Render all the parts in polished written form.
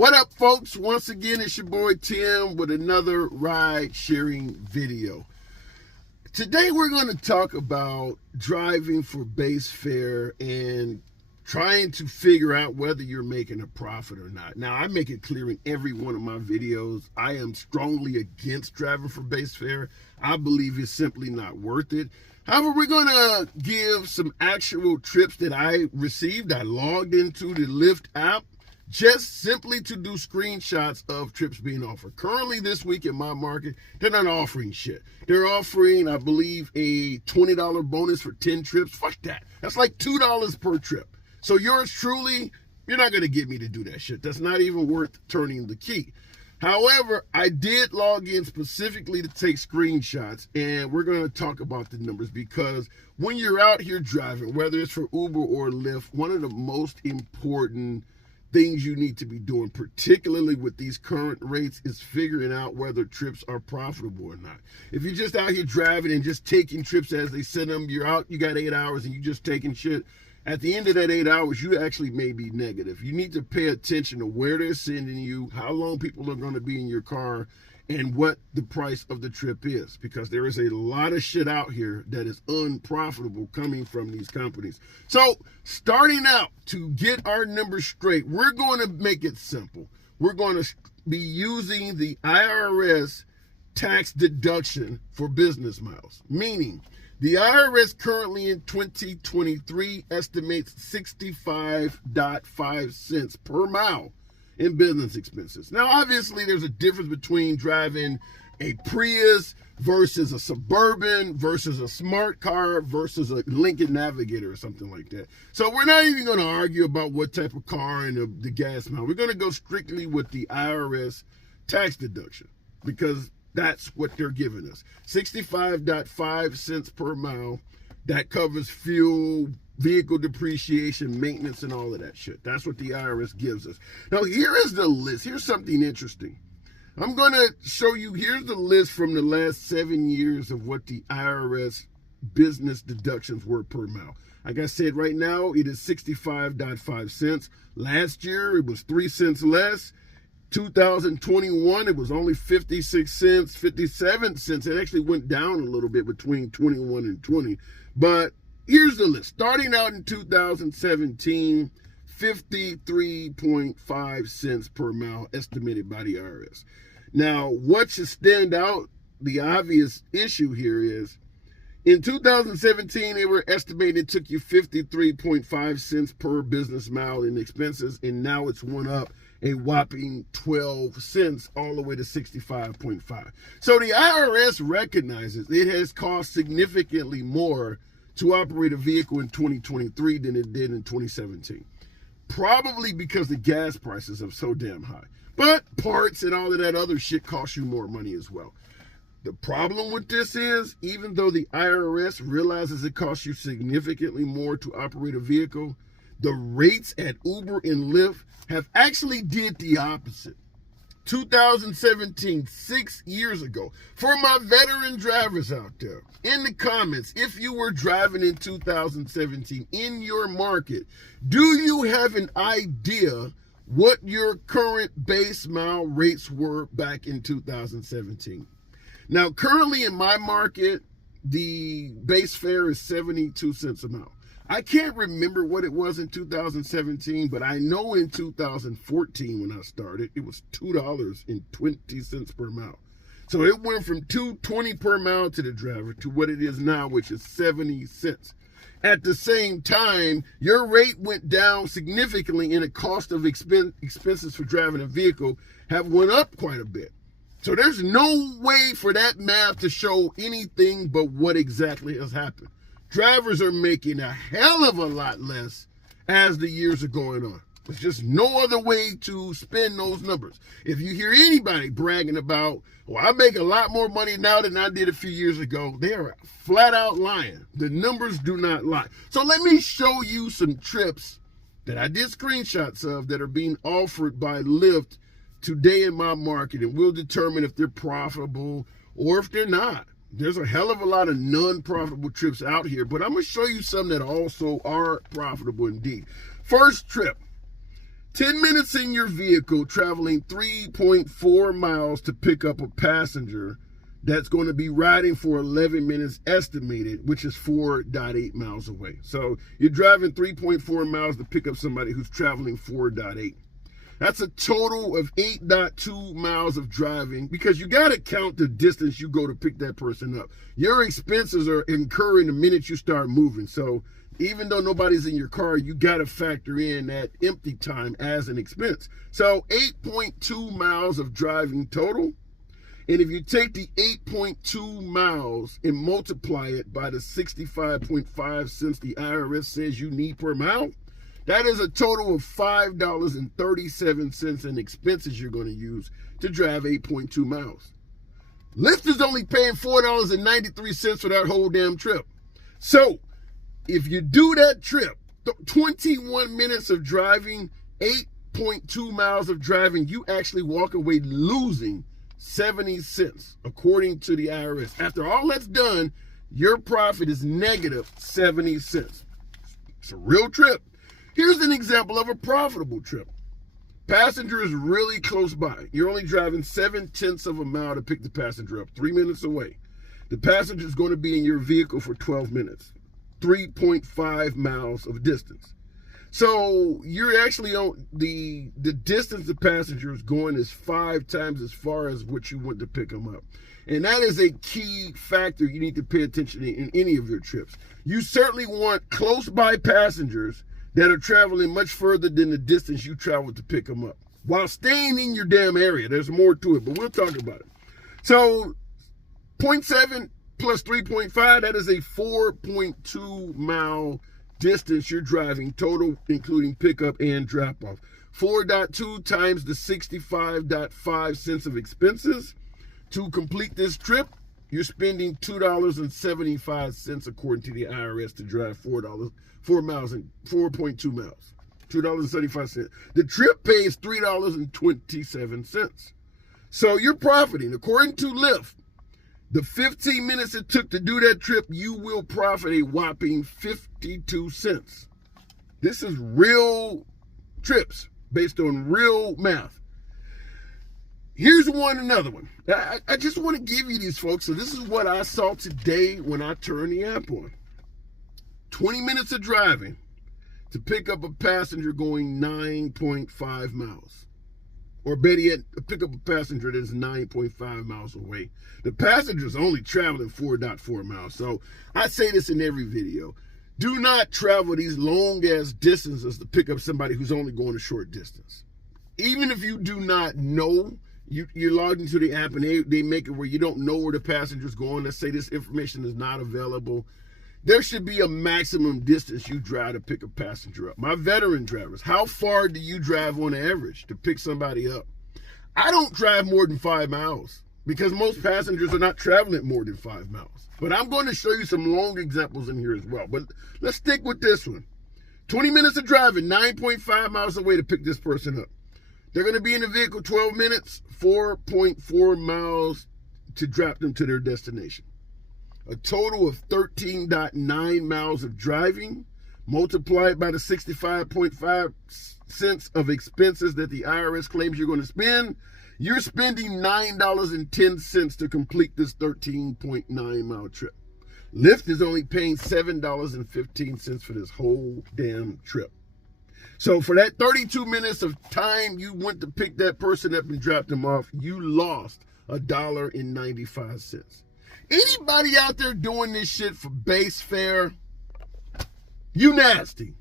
What up, folks? Once again, it's your boy Tim with another ride sharing video. Today we're going to talk about driving for base fare and trying to figure out whether you're making a profit or not. Now, I make it clear in every one of my videos, I am strongly against driving for base fare. I believe it's simply not worth it. However, we're going to give some actual trips that I received. I logged into the Lyft app just simply to do screenshots of trips being offered. Currently this week in my market, they're not offering shit. They're offering, I believe, a $20 bonus for 10 trips. Fuck that. That's like $2 per trip. So yours truly, you're not going to get me to do that shit. That's not even worth turning the key. However, I did log in specifically to take screenshots, and we're going to talk about the numbers because when you're out here driving, whether it's for Uber or Lyft, one of the most important things you need to be doing, particularly with these current rates, is figuring out whether trips are profitable or not. If you're just out here driving and just taking trips as they send them, you're out, you got 8 hours and you just taking shit. At the end of that 8 hours, you actually may be negative. You need to pay attention to where they're sending you, how long people are going to be in your car, and what the price of the trip is, because there is a lot of shit out here that is unprofitable coming from these companies. So starting out, to get our numbers straight, we're going to make it simple. We're going to be using the IRS tax deduction for business miles, meaning the IRS currently in 2023 estimates 65.5 cents per mile in business expenses. Now, obviously, there's a difference between driving a Prius versus a Suburban versus a smart car versus a Lincoln Navigator or something like that. So we're not even going to argue about what type of car and the gas mile. We're going to go strictly with the IRS tax deduction because that's what they're giving us. 65.5 cents per mile. That covers fuel, vehicle depreciation, maintenance, and all of that shit. That's what the IRS gives us. Now, here is the list. Here's something interesting. I'm going to show you, here's the list from the last 7 years of what the IRS business deductions were per mile. Like I said, right now, it is 65.5 cents. Last year, it was 3 cents less. 2021, it was only 56 cents, 57 cents. It actually went down a little bit between 21 and 20. But here's the list. Starting out in 2017, 53.5 cents per mile estimated by the IRS. Now, what should stand out, the obvious issue here is, in 2017, they were estimating it took you 53.5 cents per business mile in expenses, and now it's went up a whopping 12 cents all the way to 65.5. So the IRS recognizes it has cost significantly more to operate a vehicle in 2023 than it did in 2017. Probably because the gas prices are so damn high. But parts and all of that other shit cost you more money as well. The problem with this is, even though the IRS realizes it costs you significantly more to operate a vehicle, the rates at Uber and Lyft have actually did the opposite. 2017, 6 years ago. For my veteran drivers out there, in the comments, if you were driving in 2017 in your market, do you have an idea what your current base mile rates were back in 2017? Now, currently in my market, the base fare is 72 cents a mile. I can't remember what it was in 2017, but I know in 2014 when I started, it was $2.20 per mile. So it went from $2.20 per mile to the driver to what it is now, which is 70 cents. At the same time, your rate went down significantly and the cost of expenses for driving a vehicle have went up quite a bit. So there's no way for that math to show anything but what exactly has happened. Drivers are making a hell of a lot less as the years are going on. There's just no other way to spin those numbers. If you hear anybody bragging about, well, I make a lot more money now than I did a few years ago, they are flat out lying. The numbers do not lie. So let me show you some trips that I did screenshots of that are being offered by Lyft today in my market, and we'll determine if they're profitable or if they're not. There's a hell of a lot of non-profitable trips out here, but I'm going to show you some that also are profitable indeed. First trip, 10 minutes in your vehicle traveling 3.4 miles to pick up a passenger that's going to be riding for 11 minutes estimated, which is 4.8 miles away. So you're driving 3.4 miles to pick up somebody who's traveling 4.8. That's a total of 8.2 miles of driving, because you got to count the distance you go to pick that person up. Your expenses are incurring the minute you start moving. So even though nobody's in your car, you got to factor in that empty time as an expense. So 8.2 miles of driving total. And if you take the 8.2 miles and multiply it by the 65.5 cents the IRS says you need per mile, that is a total of $5.37 in expenses you're going to use to drive 8.2 miles. Lyft is only paying $4.93 for that whole damn trip. So if you do that trip, 21 minutes of driving, 8.2 miles of driving, you actually walk away losing 70 cents, according to the IRS. After all that's done, your profit is negative 70 cents. It's a real trip. Here's an example of a profitable trip. Passenger is really close by. You're only driving 0.7 of a mile to pick the passenger up, 3 minutes away. The passenger is going to be in your vehicle for 12 minutes, 3.5 miles of distance. So you're actually on the distance the passenger is going is 5 times as far as what you want to pick them up. And that is a key factor you need to pay attention to in any of your trips. You certainly want close by passengers that are traveling much further than the distance you travel to pick them up, while staying in your damn area. There's more to it, but we'll talk about it. So 0.7 plus 3.5, that is a 4.2 mile distance you're driving total, including pickup and drop off. 4.2 times the 65.5 cents of expenses. To complete this trip, you're spending $2.75 according to the IRS to drive 4 miles and 4.2 miles. $2.75. The trip pays $3.27. So you're profiting. According to Lyft, the 15 minutes it took to do that trip, you will profit a whopping 52 cents. This is real trips based on real math. Here's another one. I just want to give you these, folks. So this is what I saw today when I turned the app on. 20 minutes of driving to pick up a passenger going 9.5 miles. Or better yet, pick up a passenger that's 9.5 miles away. The passenger's only traveling 4.4 miles. So I say this in every video. Do not travel these long-ass distances to pick up somebody who's only going a short distance. Even if you do not know, you're logged into the app and they make it where you don't know where the passenger's going. Let's say this information is not available. There should be a maximum distance you drive to pick a passenger up. My veteran drivers, how far do you drive on average to pick somebody up? I don't drive more than 5 miles because most passengers are not traveling more than 5 miles. But I'm going to show you some long examples in here as well. But let's stick with this one. 20 minutes of driving, 9.5 miles away to pick this person up. They're going to be in the vehicle 12 minutes, 4.4 miles to drop them to their destination. A total of 13.9 miles of driving, multiplied by the 65.5 cents of expenses that the IRS claims you're going to spend. You're spending $9.10 to complete this 13.9 mile trip. Lyft is only paying $7.15 for this whole damn trip. So for that 32 minutes of time you went to pick that person up and drop them off, you lost $1.95. Anybody out there doing this shit for base fare, you nasty.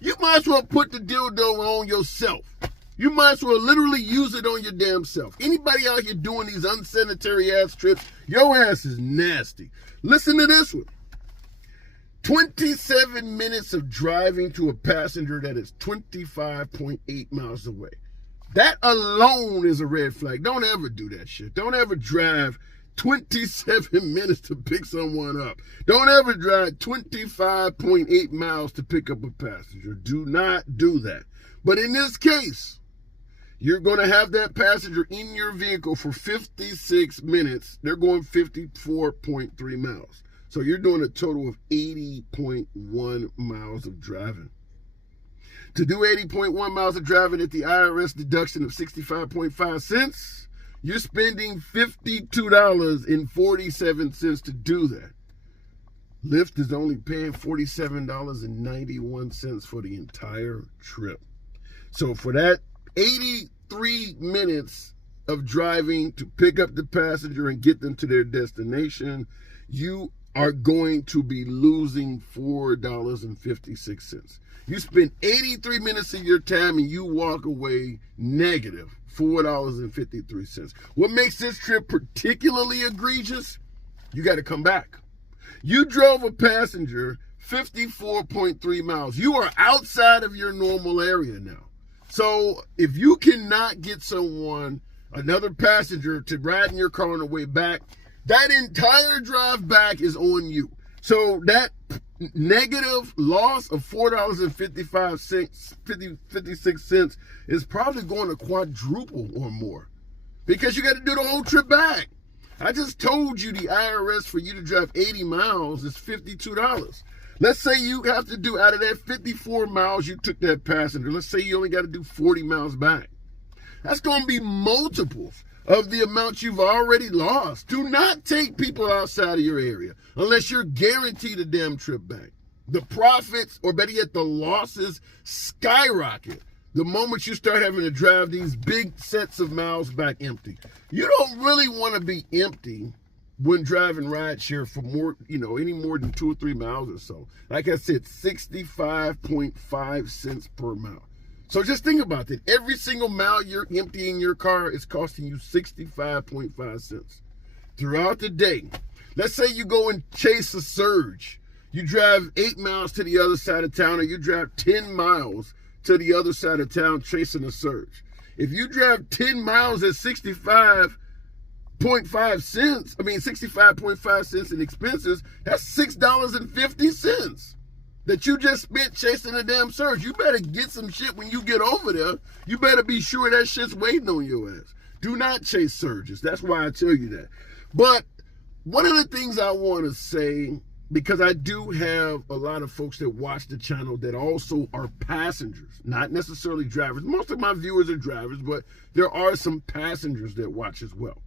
You might as well put the dildo on yourself. You might as well literally use it on your damn self. Anybody out here doing these unsanitary ass trips, your ass is nasty. Listen to this one. 27 minutes of driving to a passenger that is 25.8 miles away. That alone is a red flag. Don't ever do that shit. Don't ever drive 27 minutes to pick someone up. Don't ever drive 25.8 miles to pick up a passenger. Do not do that. But in this case, you're going to have that passenger in your vehicle for 56 minutes. They're going 54.3 miles. So you're doing a total of 80.1 miles of driving. To do 80.1 miles of driving at the IRS deduction of 65.5 cents, you're spending $52.47 to do that. Lyft is only paying $47.91 for the entire trip. So for that 83 minutes of driving to pick up the passenger and get them to their destination, you are going to be losing $4.56. You spend 83 minutes of your time and you walk away negative $4.53. What makes this trip particularly egregious? You got to come back. You drove a passenger 54.3 miles. You are outside of your normal area now. So if you cannot get someone, another passenger, to ride in your car on the way back, that entire drive back is on you. So that negative loss of $4.56 is probably going to quadruple or more, because you got to do the whole trip back. I just told you the IRS for you to drive 80 miles is $52. Let's say you have to do, out of that 54 miles you took that passenger, let's say you only got to do 40 miles back. That's going to be multiples of the amount you've already lost. Do not take people outside of your area unless you're guaranteed a damn trip back. The profits, or better yet, the losses, skyrocket the moment you start having to drive these big sets of miles back empty. You don't really want to be empty when driving rideshare for more, any more than 2 or 3 miles or so. Like I said, 65.5 cents per mile. So just think about that. Every single mile you're emptying your car is costing you 65.5 cents. Throughout the day, let's say you go and chase a surge. You drive 8 miles to the other side of town, or you drive 10 miles to the other side of town chasing a surge. If you drive 10 miles at 65.5 cents in expenses, that's $6.50 that you just spent chasing a damn surge. You better get some shit when you get over there. You better be sure that shit's waiting on your ass. Do not chase surges. That's why I tell you that. But one of the things I want to say, because I do have a lot of folks that watch the channel that also are passengers, not necessarily drivers. Most of my viewers are drivers, but there are some passengers that watch as well.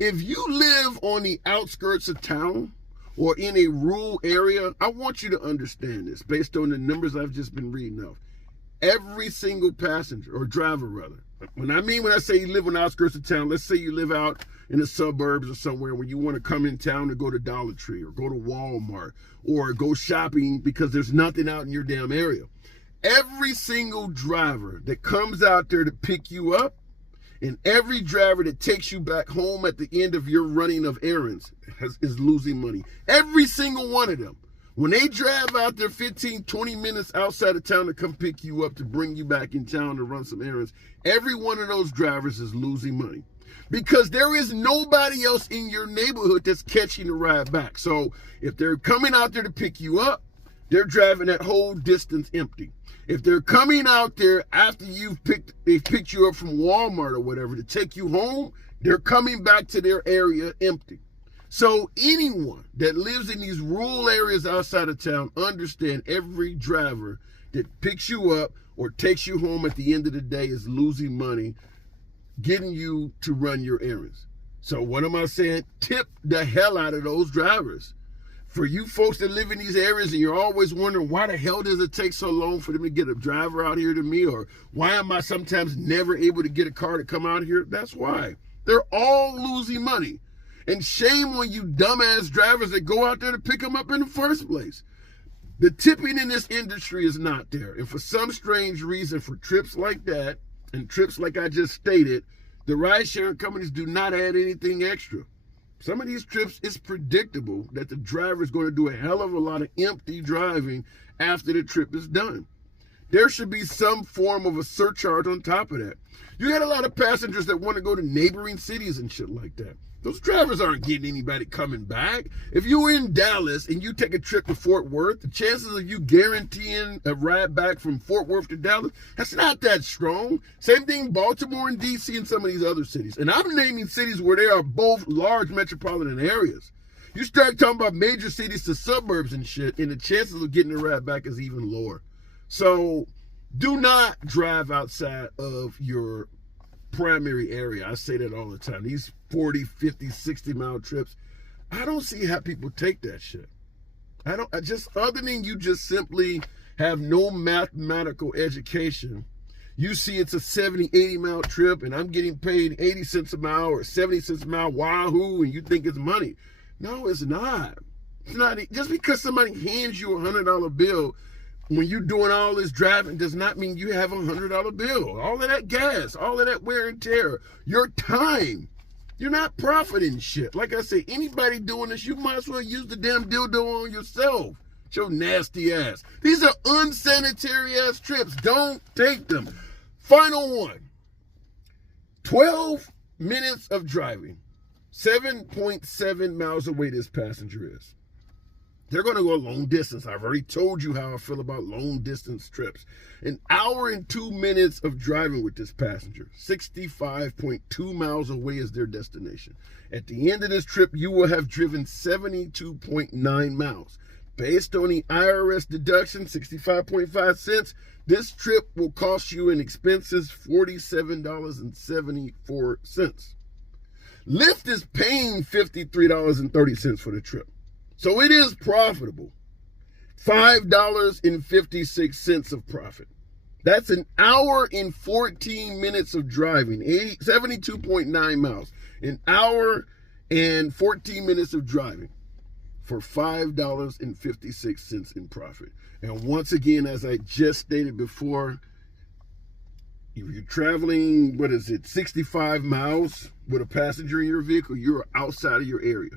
If you live on the outskirts of town or in a rural area, I want you to understand this based on the numbers I've just been reading of. Every single passenger, or driver rather, when I say you live on the outskirts of town, let's say you live out in the suburbs or somewhere where you want to come in town to go to Dollar Tree or go to Walmart or go shopping because there's nothing out in your damn area. Every single driver that comes out there to pick you up, and every driver that takes you back home at the end of your running of errands is losing money. Every single one of them. When they drive out there 15, 20 minutes outside of town to come pick you up to bring you back in town to run some errands, every one of those drivers is losing money, because there is nobody else in your neighborhood that's catching a ride back. So if they're coming out there to pick you up, they're driving that whole distance empty. If they're coming out there after they've picked you up from Walmart or whatever to take you home, they're coming back to their area empty. So anyone that lives in these rural areas outside of town, understand every driver that picks you up or takes you home at the end of the day is losing money getting you to run your errands. So what am I saying? Tip the hell out of those drivers. For you folks that live in these areas and you're always wondering, why the hell does it take so long for them to get a driver out here to me? Or why am I sometimes never able to get a car to come out here? That's why. They're all losing money. And shame on you dumbass drivers that go out there to pick them up in the first place. The tipping in this industry is not there. And for some strange reason, for trips like that and trips like I just stated, the ride-sharing companies do not add anything extra. Some of these trips, it's predictable that the driver is going to do a hell of a lot of empty driving after the trip is done. There should be some form of a surcharge on top of that. You got a lot of passengers that want to go to neighboring cities and shit like that. Those drivers aren't getting anybody coming back. If you're in Dallas and you take a trip to Fort Worth, the chances of you guaranteeing a ride back from Fort Worth to Dallas, that's not that strong. Same thing Baltimore and DC and some of these other cities. And I'm naming cities where they are both large metropolitan areas. You start talking about major cities to suburbs and shit, and the chances of getting a ride back is even lower. So Do not drive outside of your primary area. I say that all the time. These 40, 50, 60-mile trips, I don't see how people take that shit. I just, other than you just simply have no mathematical education, you see it's a 70, 80-mile trip and I'm getting paid 80 cents a mile or 70 cents a mile, wahoo, and you think it's money. No, it's not. It's not. Just because somebody hands you a $100 bill when you're doing all this driving does not mean you have a $100 bill. All of that gas, all of that wear and tear, your time. You're not profiting shit. Like I say, anybody doing this, you might as well use the damn dildo on yourself. Your nasty ass. These are unsanitary ass trips. Don't take them. Final one. 12 minutes of driving. 7.7 miles away this passenger is. They're going to go a long distance. I've already told you how I feel about long distance trips. An hour and 2 minutes of driving with this passenger. 65.2 miles away is their destination. At the end of this trip, you will have driven 72.9 miles. Based on the IRS deduction, 65.5 cents, this trip will cost you in expenses $47.74. Lyft is paying $53.30 for the trip. So it is profitable. $5.56 of profit. That's an hour and 14 minutes of driving, 72.9 miles. An hour and 14 minutes of driving for $5.56 in profit. And once again, as I just stated before, if you're traveling, 65 miles with a passenger in your vehicle, you're outside of your area.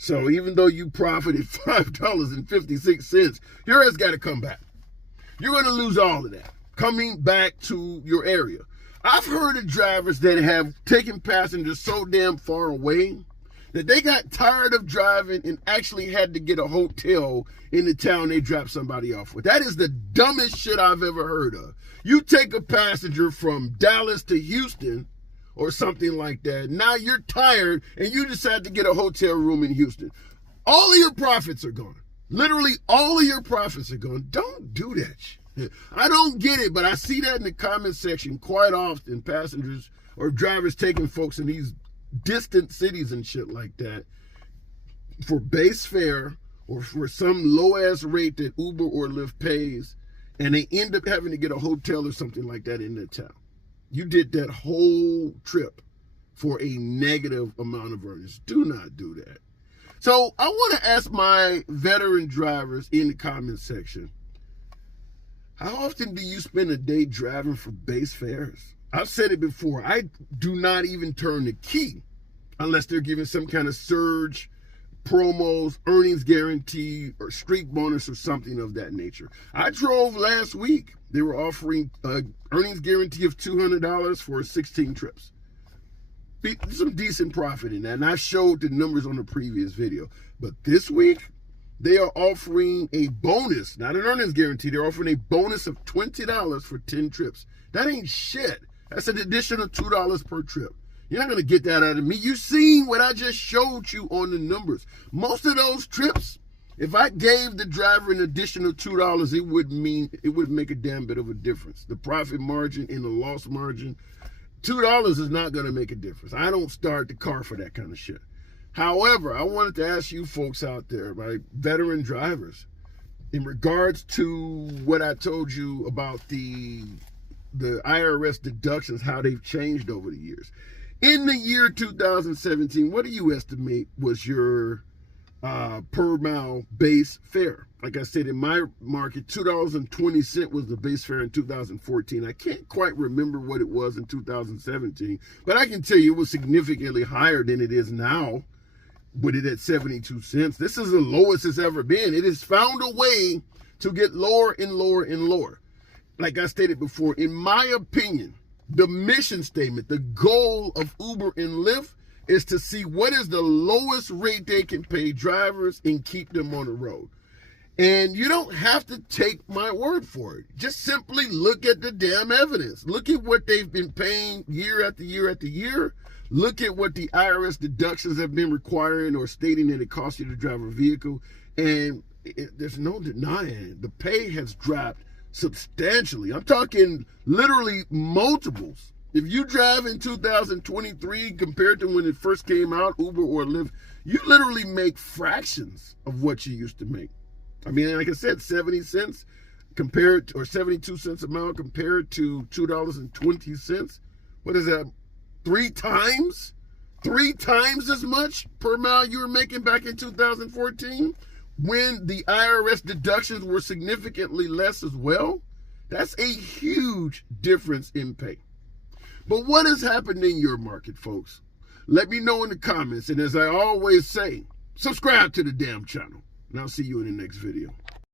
So even though you profited $5.56, your ass got to come back. You're going to lose all of that coming back to your area. I've heard of drivers that have taken passengers so damn far away that they got tired of driving and actually had to get a hotel in the town they dropped somebody off with. That is the dumbest shit I've ever heard of. You take a passenger from Dallas to Houston or something like that. Now you're tired and you decide to get a hotel room in Houston. All of your profits are gone. Literally all of your profits are gone. Don't do that shit. I don't get it, but I see that in the comment section quite often. Passengers or drivers taking folks in these distant cities and shit like that for base fare or for some low-ass rate that Uber or Lyft pays, and they end up having to get a hotel or something like that in their town. You did that whole trip for a negative amount of earnings. Do not do that. So I want to ask my veteran drivers in the comment section, how often do you spend a day driving for base fares? I've said it before. I do not even turn the key unless they're giving some kind of surge, promos, earnings guarantee, or streak bonus or something of that nature. I drove last week. They were offering an earnings guarantee of $200 for 16 trips. Some decent profit in that, and I showed the numbers on the previous video. But this week, they are offering a bonus, not an earnings guarantee. They're offering a bonus of $20 for 10 trips. That ain't shit. That's an additional $2 per trip. You're not going to get that out of me. You seen what I just showed you on the numbers. Most of those trips, if I gave the driver an additional $2, it would make a damn bit of a difference. The profit margin and the loss margin, $2 is not going to make a difference. I don't start the car for that kind of shit. However, I wanted to ask you folks out there, right, veteran drivers, in regards to what I told you about the IRS deductions, how they've changed over the years. In the year 2017, what do you estimate was your per mile base fare? Like I said, in my market, $2.20 was the base fare in 2014. I can't quite remember what it was in 2017, but I can tell you it was significantly higher than it is now, with it at 72 cents. This is the lowest it's ever been. It has found a way to get lower and lower and lower. Like I stated before, in my opinion, the mission statement, the goal of Uber and Lyft is to see what is the lowest rate they can pay drivers and keep them on the road. And you don't have to take my word for it. Just simply look at the damn evidence. Look at what they've been paying year after year after year. Look at what the IRS deductions have been requiring or stating that it costs you to drive a vehicle. And there's no denying it. The pay has dropped substantially. I'm talking literally multiples. If you drive in 2023 compared to when it first came out, Uber or Lyft, you literally make fractions of what you used to make. I mean, like I said, 70 cents compared to, or 72 cents a mile compared to $2.20. What is that? 3 times? 3 times as much per mile you were making back in 2014 when the IRS deductions were significantly less as well. That's a huge difference in pay. But what has happened in your market, folks? Let me know in the comments. And as I always say, subscribe to the damn channel. And I'll see you in the next video.